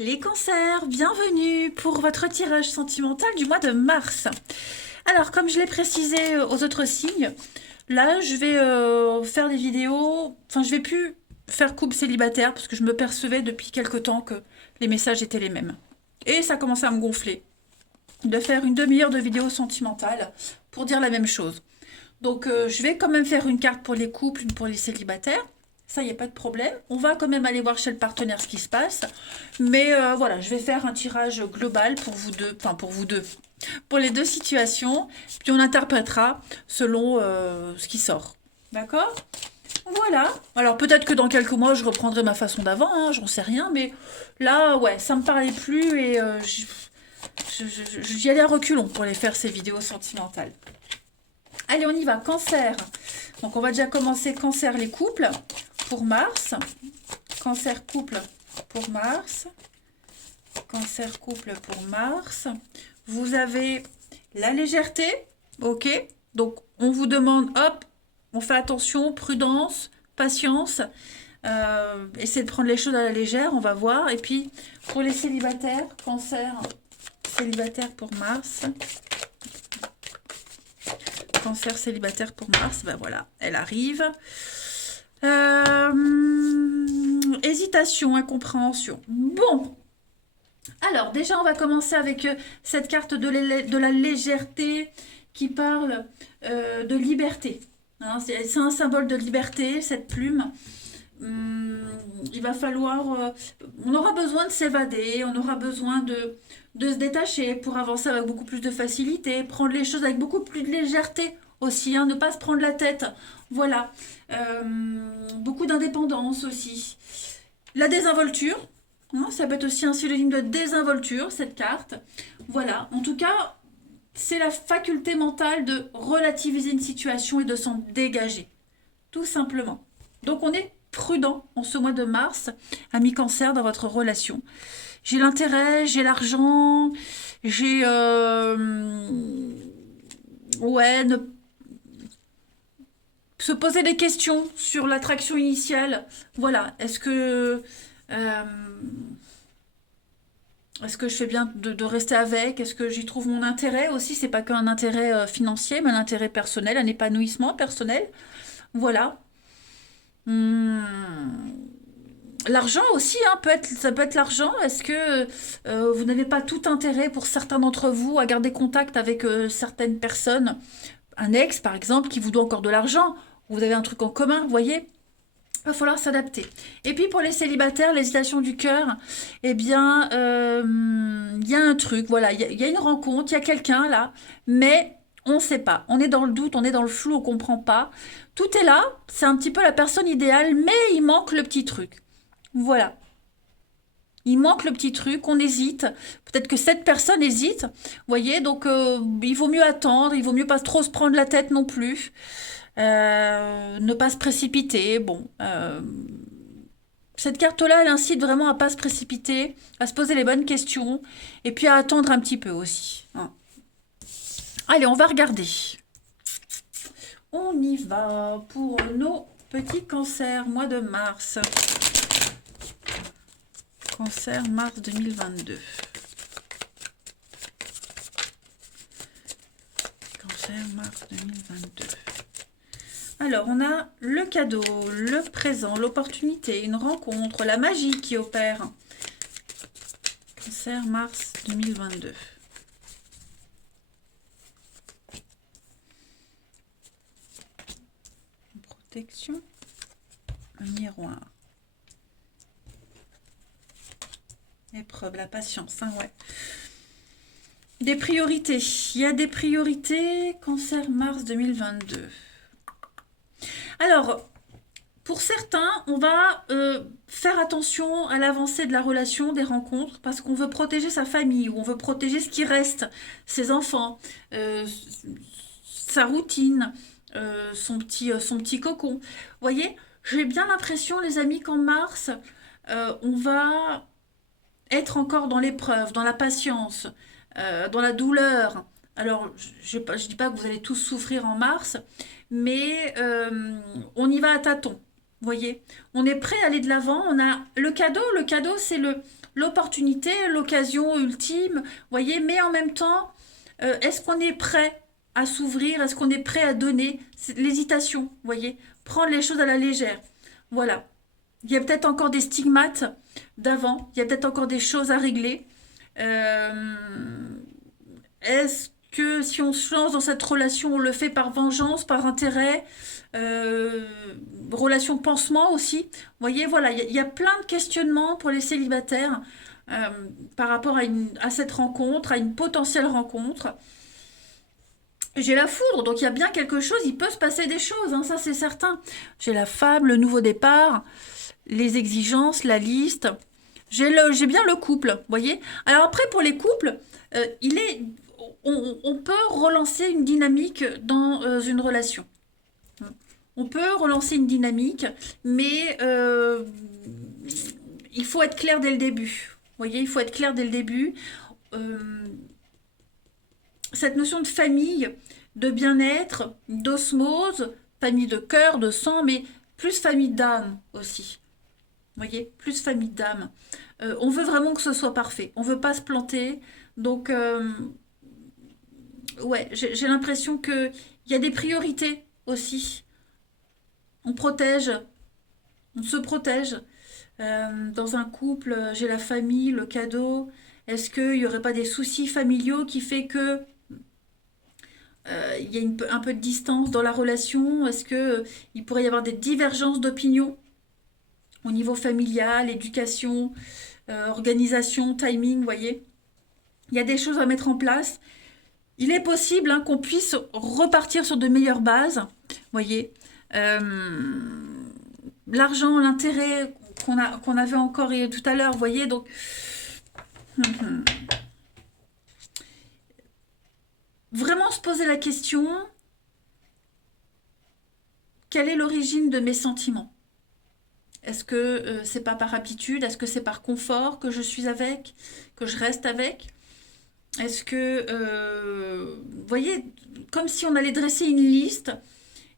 Les cancers, bienvenue pour votre tirage sentimental du mois de mars. Alors, comme je l'ai précisé aux autres signes, là, je vais faire des vidéos. Enfin, je vais plus faire couple célibataire parce que je me percevais depuis quelque temps que les messages étaient les mêmes. Et ça commençait à me gonfler de faire une demi-heure de vidéo sentimentale pour dire la même chose. Donc, je vais quand même faire une carte pour les couples, une pour les célibataires. Ça, il n'y a pas de problème. On va quand même aller voir chez le partenaire ce qui se passe. Mais voilà, je vais faire un tirage global pour vous deux. Enfin, pour vous deux. Pour les deux situations. Puis on interprétera selon ce qui sort. D'accord? Voilà. Alors peut-être que dans quelques mois, je reprendrai ma façon d'avant. Hein, j'en sais rien. Mais là, ouais, ça me parlait plus. Et j'y allais à reculons pour les faire, ces vidéos sentimentales. Allez, on y va. Cancer. Donc, on va déjà commencer cancer les couples pour mars. Cancer couple pour mars. Cancer couple pour mars. Vous avez la légèreté. Ok. Donc, on vous demande, hop, on fait attention, prudence, patience. Essayez de prendre les choses à la légère, on va voir. Et puis, pour les célibataires, cancer célibataire pour mars. Cancer célibataire pour mars, ben voilà, elle arrive. Hésitation, incompréhension. Bon, alors déjà on va commencer avec cette carte de la légèreté qui parle de liberté. Hein, c'est un symbole de liberté, cette plume. Il va falloir... on aura besoin de s'évader, on aura besoin de se détacher pour avancer avec beaucoup plus de facilité, prendre les choses avec beaucoup plus de légèreté aussi, hein, ne pas se prendre la tête. Voilà. Beaucoup d'indépendance aussi. La désinvolture, hein, ça peut être aussi un synonyme de désinvolture, cette carte. Voilà. En tout cas, c'est la faculté mentale de relativiser une situation et de s'en dégager. Tout simplement. Donc on est prudent en ce mois de mars, ami cancer, dans votre relation. J'ai l'intérêt, j'ai l'argent, j'ai... ouais, se poser des questions sur l'attraction initiale. Voilà, est-ce que je fais bien de rester avec? Est-ce que j'y trouve mon intérêt aussi? C'est pas qu'un intérêt financier, mais un intérêt personnel, un épanouissement personnel. Voilà. Hum, L'argent aussi, hein, ça peut être l'argent. Est-ce que vous n'avez pas tout intérêt pour certains d'entre vous à garder contact avec certaines personnes, un ex par exemple, qui vous doit encore de l'argent, vous avez un truc en commun, vous voyez? Il va falloir s'adapter. Et puis pour les célibataires, l'hésitation du cœur, eh bien, il y a un truc, voilà, il y a une rencontre, il y a quelqu'un là, mais on ne sait pas. On est dans le doute, on est dans le flou, on ne comprend pas. Tout est là, c'est un petit peu la personne idéale, mais il manque le petit truc. Voilà. Il manque le petit truc, on hésite. Peut-être que cette personne hésite. Vous voyez, donc il vaut mieux attendre, il vaut mieux pas trop se prendre la tête non plus. Ne pas se précipiter. Bon, cette carte-là, elle incite vraiment à pas se précipiter, à se poser les bonnes questions, et puis à attendre un petit peu aussi. Hein. Allez, on va regarder. On y va pour nos petits cancers, mois de mars. Cancer, mars 2022. Cancer, mars 2022. Alors, on a le cadeau, le présent, l'opportunité, une rencontre, la magie qui opère. Cancer, mars 2022. Une protection, un miroir. Épreuve, la patience, hein, ouais. Des priorités. Il y a des priorités. Cancer, mars 2022. Alors, pour certains, on va faire attention à l'avancée de la relation, des rencontres, parce qu'on veut protéger sa famille, ou on veut protéger ce qui reste, ses enfants, sa routine, son petit cocon. Vous voyez, j'ai bien l'impression, les amis, qu'en mars, on va être encore dans l'épreuve, dans la patience, dans la douleur. Alors, je ne dis pas que vous allez tous souffrir en mars, mais on y va à tâtons. Vous voyez, on est prêt à aller de l'avant. On a le cadeau. Le cadeau, c'est l'opportunité, l'occasion ultime, voyez, mais en même temps, est-ce qu'on est prêt à s'ouvrir? Est-ce qu'on est prêt à donner? C'est l'hésitation, voyez, prendre les choses à la légère. Voilà. Il y a peut-être encore des stigmates d'avant, il y a peut-être encore des choses à régler. Euh, Est-ce que si on se lance dans cette relation, on le fait par vengeance, par intérêt, euh, relation pansement aussi? Vous voyez, voilà, il y a plein de questionnements pour les célibataires euh, par rapport à cette rencontre, à une potentielle rencontre. J'ai la foudre, donc il y a bien quelque chose, il peut se passer des choses, hein, ça c'est certain. J'ai la femme, le nouveau départ, les exigences, la liste. J'ai bien le couple, vous voyez. Alors après, pour les couples, il est, on peut relancer une dynamique dans une relation. On peut relancer une dynamique, mais il faut être clair dès le début. Vous voyez, il faut être clair dès le début. Euh, cette notion de famille, de bien-être, d'osmose, famille de cœur, de sang, mais plus famille d'âme aussi. Vous voyez, plus famille d'âme. On veut vraiment que ce soit parfait. On veut pas se planter. Donc, ouais, j'ai l'impression qu'il y a des priorités aussi. On protège, on se protège. Dans un couple, j'ai la famille, le cadeau. Est-ce qu'il n'y aurait pas des soucis familiaux qui fait que il y a un peu de distance dans la relation? Est-ce que il pourrait y avoir des divergences d'opinion au niveau familial, éducation, organisation, timing, vous voyez? Il y a des choses à mettre en place. Il est possible hein, qu'on puisse repartir sur de meilleures bases, vous voyez? Euh, L'argent, l'intérêt qu'on avait encore tout à l'heure, vous voyez? Donc, vraiment se poser la question, quelle est l'origine de mes sentiments? Est-ce que c'est pas par habitude? Est-ce que c'est par confort que je suis avec, que je reste avec? Est-ce que, vous voyez, comme si on allait dresser une liste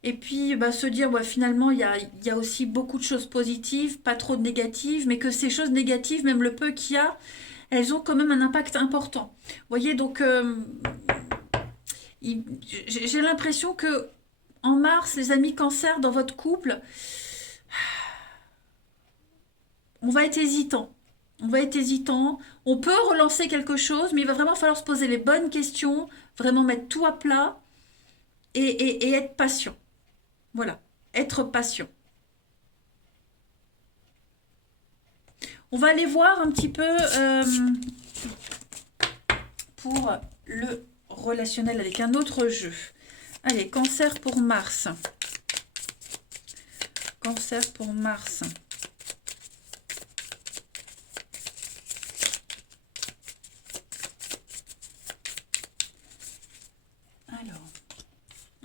et puis bah, se dire, ouais, finalement, il y a aussi beaucoup de choses positives, pas trop de négatives, mais que ces choses négatives, même le peu qu'il y a, elles ont quand même un impact important. Vous voyez, donc, j'ai l'impression que en mars, les amis cancer dans votre couple, on va être hésitant. On va être hésitant. On peut relancer quelque chose, mais il va vraiment falloir se poser les bonnes questions, vraiment mettre tout à plat et être patient. Voilà, être patient. On va aller voir un petit peu pour le relationnel avec un autre jeu. Allez, cancer pour Mars. Cancer pour Mars. Alors,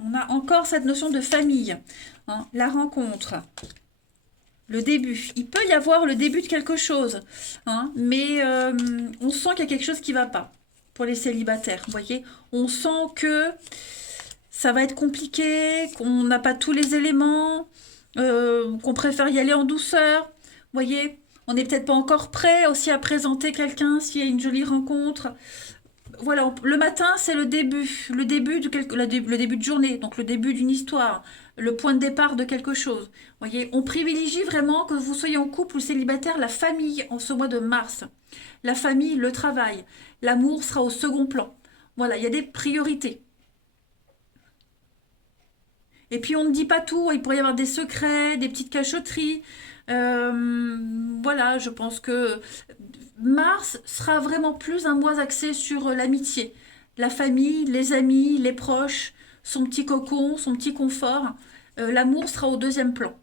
on a encore cette notion de famille, hein, la rencontre, le début. Il peut y avoir le début de quelque chose, hein, mais on sent qu'il y a quelque chose qui ne va pas pour les célibataires. Vous voyez, on sent que ça va être compliqué, qu'on n'a pas tous les éléments, qu'on préfère y aller en douceur. Vous voyez, on n'est peut-être pas encore prêt aussi à présenter quelqu'un s'il y a une jolie rencontre. Voilà, le matin, c'est le début le début de journée, donc le début d'une histoire, le point de départ de quelque chose. Voyez, on privilégie vraiment, que vous soyez en couple ou célibataire, la famille en ce mois de mars. La famille, le travail. L'amour sera au second plan. Voilà, il y a des priorités. Et puis on ne dit pas tout, il pourrait y avoir des secrets, des petites cachotteries. Voilà, je pense que Mars sera vraiment plus un mois axé sur l'amitié, la famille, les amis, les proches, son petit cocon, son petit confort. L'amour sera au deuxième plan.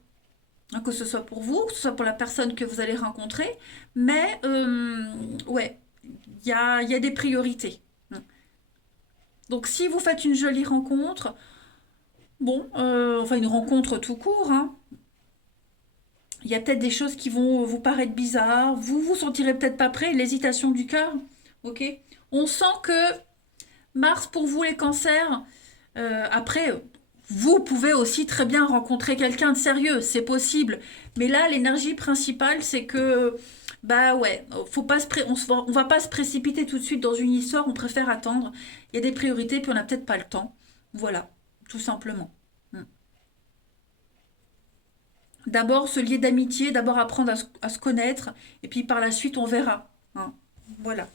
Hein, que ce soit pour vous, que ce soit pour la personne que vous allez rencontrer. Mais, ouais, il y a des priorités. Donc si vous faites une jolie rencontre, bon, enfin une rencontre tout court, hein, il y a peut-être des choses qui vont vous paraître bizarres, vous vous sentirez peut-être pas prêt, l'hésitation du cœur, ok? On sent que Mars pour vous les cancers, après, vous pouvez aussi très bien rencontrer quelqu'un de sérieux, c'est possible. Mais là, l'énergie principale, c'est que Bah ouais, faut pas on va pas se précipiter tout de suite dans une histoire, on préfère attendre. Il y a des priorités, puis on n'a peut-être pas le temps. Voilà, tout simplement. Mm. D'abord se lier d'amitié, d'abord apprendre à se connaître, et puis par la suite on verra. Hein. Voilà.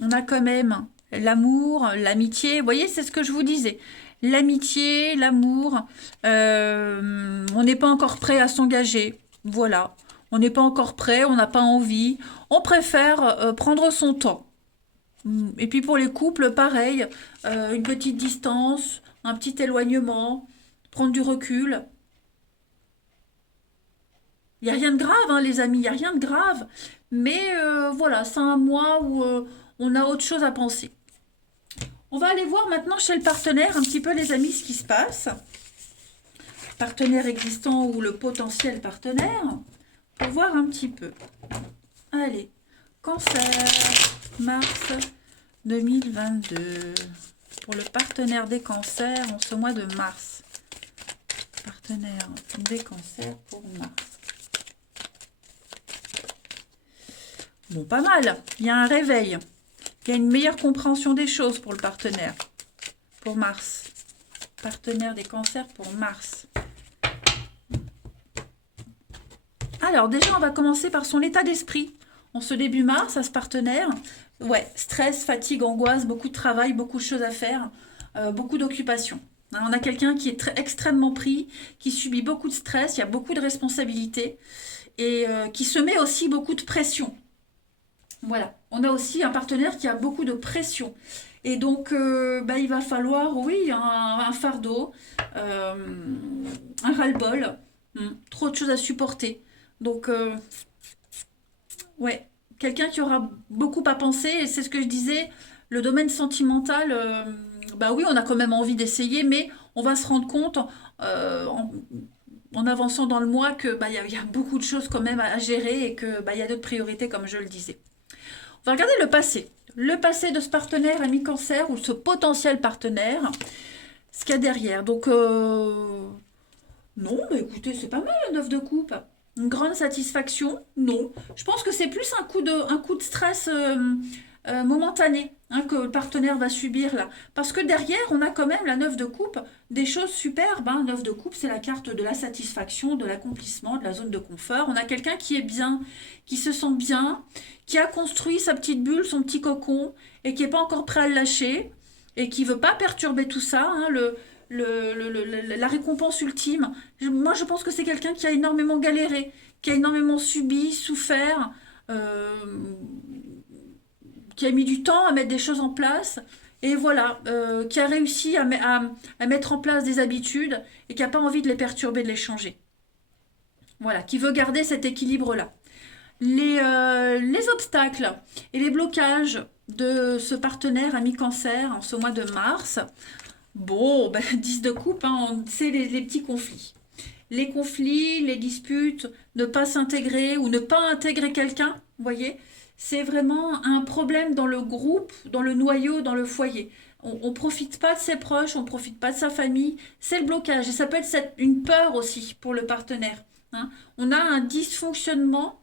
On a quand même l'amour, l'amitié. Vous voyez, c'est ce que je vous disais. L'amitié, l'amour. On n'est pas encore prêt à s'engager. Voilà. On n'est pas encore prêt, on n'a pas envie. On préfère prendre son temps. Et puis pour les couples, pareil. Une petite distance, un petit éloignement, prendre du recul. Il n'y a rien de grave, hein, les amis, il n'y a rien de grave. Mais voilà, c'est un mois où on a autre chose à penser. On va aller voir maintenant chez le partenaire un petit peu les amis ce qui se passe. Partenaire existant ou le potentiel partenaire. Pour voir un petit peu. Allez, cancer, mars 2022. Pour le partenaire des cancers en ce mois de mars. Partenaire des cancers pour mars. Bon, pas mal. Il y a un réveil. Il y a une meilleure compréhension des choses pour le partenaire. Pour Mars. Partenaire des cancers pour Mars. Alors, déjà, on va commencer par son état d'esprit. En ce début mars, à ce partenaire. Ouais, stress, fatigue, angoisse, beaucoup de travail, beaucoup de choses à faire, beaucoup d'occupations. Hein, on a quelqu'un qui est extrêmement pris, qui subit beaucoup de stress, il y a beaucoup de responsabilités et qui se met aussi beaucoup de pression. Voilà, on a aussi un partenaire qui a beaucoup de pression. Et donc, il va falloir, oui, un fardeau, euh, un ras-le-bol, trop de choses à supporter. Donc, ouais, quelqu'un qui aura beaucoup à penser, et c'est ce que je disais, le domaine sentimental, bah oui, on a quand même envie d'essayer, mais on va se rendre compte euh, en, en avançant dans le mois que y a beaucoup de choses quand même à gérer et que il y a d'autres priorités, comme je le disais. On va regarder le passé. Le passé de ce partenaire ami cancer ou ce potentiel partenaire, ce qu'il y a derrière. Donc, non, bah écoutez, c'est pas mal le 9 de coupe. Une grande satisfaction? Non. Je pense que c'est plus un coup de stress momentané hein, que le partenaire va subir là. Parce que derrière, on a quand même la 9 de coupe, des choses superbes. Hein. 9 de coupe, c'est la carte de la satisfaction, de l'accomplissement, de la zone de confort. On a quelqu'un qui est bien, qui se sent bien, qui a construit sa petite bulle, son petit cocon, et qui n'est pas encore prêt à le lâcher, et qui veut pas perturber tout ça. Hein, la récompense ultime. Moi, je pense que c'est quelqu'un qui a énormément galéré, qui a énormément subi, souffert, euh, qui a mis du temps à mettre des choses en place, et voilà, qui a réussi à mettre en place des habitudes et qui n'a pas envie de les perturber, de les changer. Voilà, qui veut garder cet équilibre-là. Les obstacles et les blocages de ce partenaire ami cancer en ce mois de mars, bon, 10 de coupe, hein, c'est les petits conflits. Les conflits, les disputes, ne pas s'intégrer ou ne pas intégrer quelqu'un, vous voyez, c'est vraiment un problème dans le groupe, dans le noyau, dans le foyer. On ne profite pas de ses proches, on ne profite pas de sa famille, c'est le blocage. Et ça peut être une peur aussi pour le partenaire. Hein. On a un dysfonctionnement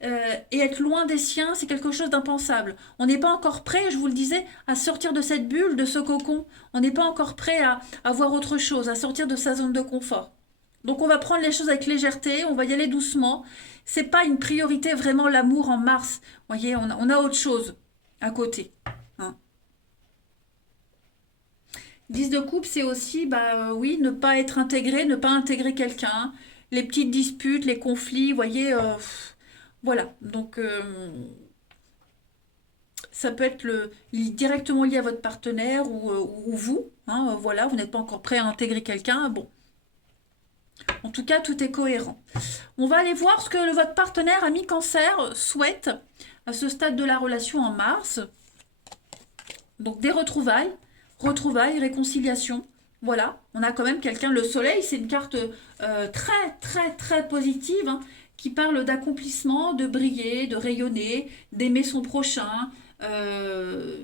et être loin des siens, c'est quelque chose d'impensable. On n'est pas encore prêt, je vous le disais, à sortir de cette bulle, de ce cocon. On n'est pas encore prêt à voir autre chose, à sortir de sa zone de confort. Donc on va prendre les choses avec légèreté, on va y aller doucement. C'est pas une priorité vraiment l'amour en mars. Vous voyez, on a autre chose à côté. Hein. 10 de coupe, c'est aussi, oui, ne pas être intégré, ne pas intégrer quelqu'un. Les petites disputes, les conflits, vous voyez, voilà. Donc ça peut être directement lié à votre partenaire ou vous. Hein, voilà, vous n'êtes pas encore prêt à intégrer quelqu'un. Bon, en tout cas, tout est cohérent. On va aller voir ce que votre partenaire ami cancer souhaite à ce stade de la relation en mars. Donc des retrouvailles, réconciliation. Voilà, on a quand même quelqu'un. Le soleil, c'est une carte très, très, très positive hein, qui parle d'accomplissement, de briller, de rayonner, d'aimer son prochain.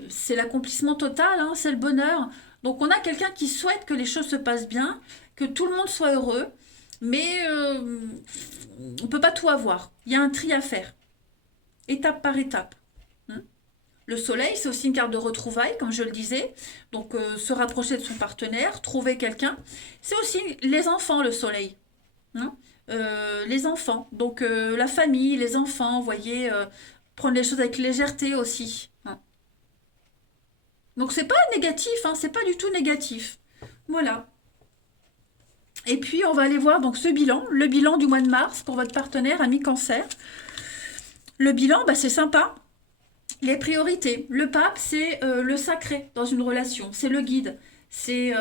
C'est l'accomplissement total, hein, c'est le bonheur. Donc on a quelqu'un qui souhaite que les choses se passent bien, que tout le monde soit heureux. Mais on ne peut pas tout avoir. Il y a un tri à faire, étape par étape. Hein. Le soleil, c'est aussi une carte de retrouvailles, comme je le disais. Donc, se rapprocher de son partenaire, trouver quelqu'un. C'est aussi les enfants, le soleil. Hein. Les enfants. Donc, la famille, les enfants, vous voyez, prendre les choses avec légèreté aussi. Hein. Donc, c'est pas négatif, hein, c'est pas du tout négatif. Voilà. Et puis, on va aller voir donc ce bilan, le bilan du mois de mars pour votre partenaire ami cancer. Le bilan, bah, c'est sympa. Les priorités. Le pape, c'est le sacré dans une relation, c'est le guide, c'est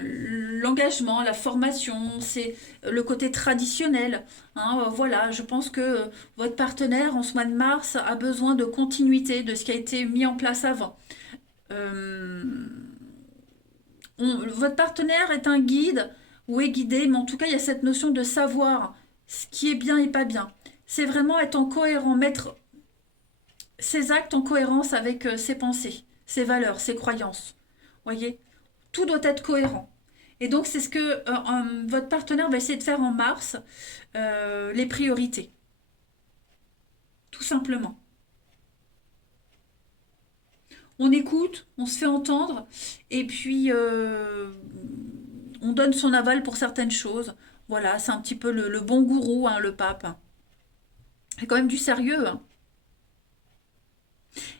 l'engagement, la formation, c'est le côté traditionnel. Hein, voilà, je pense que votre partenaire en ce mois de mars a besoin de continuité de ce qui a été mis en place avant. Euh, Votre partenaire est un guide ou est guidé, mais en tout cas, il y a cette notion de savoir ce qui est bien et pas bien. C'est vraiment être en cohérent, mettre ses actes en cohérence avec ses pensées, ses valeurs, ses croyances. Voyez, tout doit être cohérent. Et donc, c'est ce que votre partenaire va essayer de faire en mars, les priorités, tout simplement. On écoute, on se fait entendre, et puis on donne son aval pour certaines choses. Voilà, c'est un petit peu le bon gourou, hein, le pape. C'est quand même du sérieux. Hein.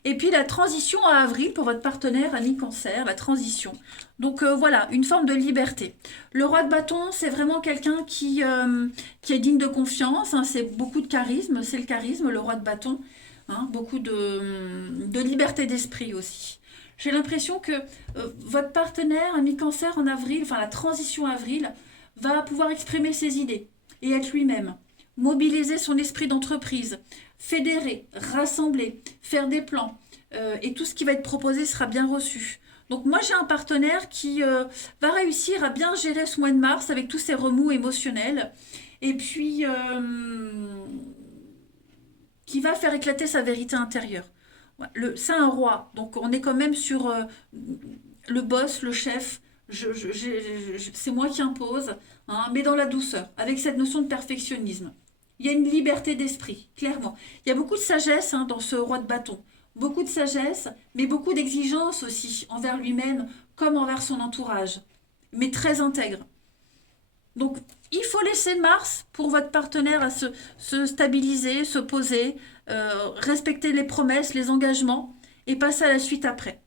Et puis la transition à avril pour votre partenaire ami cancer, la transition. Donc voilà, une forme de liberté. Le roi de bâton, c'est vraiment quelqu'un qui est digne de confiance, hein, c'est beaucoup de charisme, c'est le charisme, le roi de bâton. Hein, beaucoup de liberté d'esprit aussi. J'ai l'impression que votre partenaire ami cancer en avril, enfin la transition avril, va pouvoir exprimer ses idées et être lui-même, mobiliser son esprit d'entreprise, fédérer, rassembler, faire des plans, et tout ce qui va être proposé sera bien reçu. Donc moi j'ai un partenaire qui va réussir à bien gérer ce mois de mars avec tous ses remous émotionnels et puis qui va faire éclater sa vérité intérieure. Ouais, c'est un roi, donc on est quand même sur le boss, le chef, c'est moi qui impose, hein, mais dans la douceur, avec cette notion de perfectionnisme. Il y a une liberté d'esprit, clairement. Il y a beaucoup de sagesse hein, dans ce roi de bâton. Beaucoup de sagesse, mais beaucoup d'exigence aussi envers lui-même comme envers son entourage. Mais très intègre. Donc, il faut laisser Mars pour votre partenaire à se stabiliser, se poser, respecter les promesses, les engagements et passer à la suite après.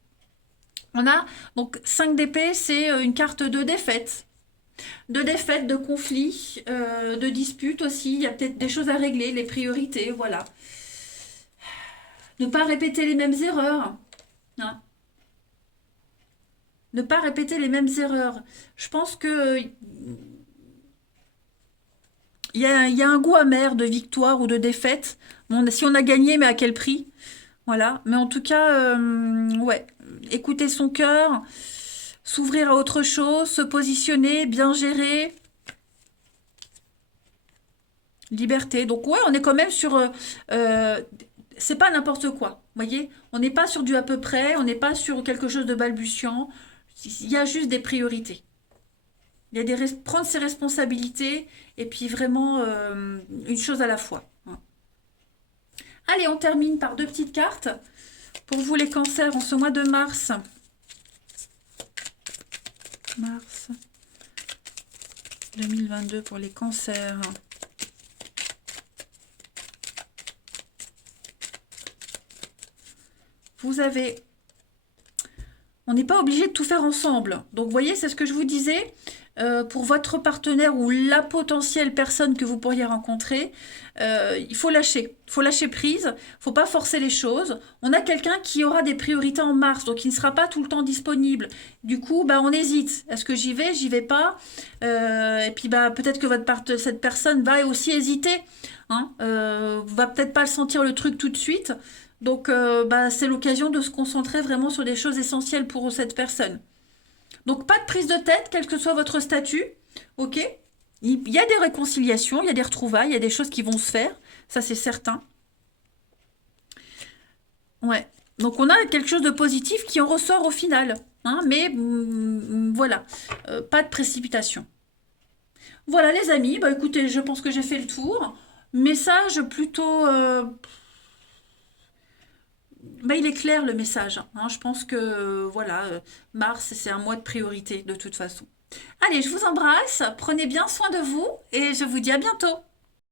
On a donc 5 d'épée, c'est une carte de défaite. De défaite, de conflit, de dispute aussi. Il y a peut-être des choses à régler, les priorités, voilà. Ne pas répéter les mêmes erreurs. Hein. Ne pas répéter les mêmes erreurs. Je pense que il y a un goût amer de victoire ou de défaite. Bon, si on a gagné, mais à quel prix? Voilà. Mais en tout cas, ouais, écouter son cœur, s'ouvrir à autre chose, se positionner, bien gérer. Liberté. Donc ouais, on est quand même sur... c'est pas n'importe quoi. Vous voyez? On n'est pas sur du à peu près, on n'est pas sur quelque chose de balbutiant. Il y a juste des priorités. Il y a prendre ses responsabilités et puis vraiment une chose à la fois. Allez, on termine par deux petites cartes. Pour vous les cancers en ce mois de mars. Mars 2022 pour les cancers. Vous avez... On n'est pas obligé de tout faire ensemble. Donc, vous voyez, c'est ce que je vous disais. Pour votre partenaire ou la potentielle personne que vous pourriez rencontrer, il faut lâcher. Il faut lâcher prise. Il ne faut pas forcer les choses. On a quelqu'un qui aura des priorités en mars, donc il ne sera pas tout le temps disponible. Du coup, bah, on hésite. Est-ce que j'y vais? J'y vais pas. Et puis, bah, peut-être que cette personne va aussi hésiter. Hein, va peut-être pas le sentir le truc tout de suite. Donc, bah, c'est l'occasion de se concentrer vraiment sur des choses essentielles pour cette personne. Donc, pas de prise de tête, quel que soit votre statut. Ok? Il y a des réconciliations, il y a des retrouvailles, il y a des choses qui vont se faire. Ça, c'est certain. Ouais. Donc, on a quelque chose de positif qui en ressort au final. Hein, mais voilà. Pas de précipitation. Voilà les amis, bah écoutez, je pense que j'ai fait le tour. Message plutôt, bah, il est clair le message, hein. Je pense que voilà, mars c'est un mois de priorité de toute façon. Allez, je vous embrasse, prenez bien soin de vous et je vous dis à bientôt.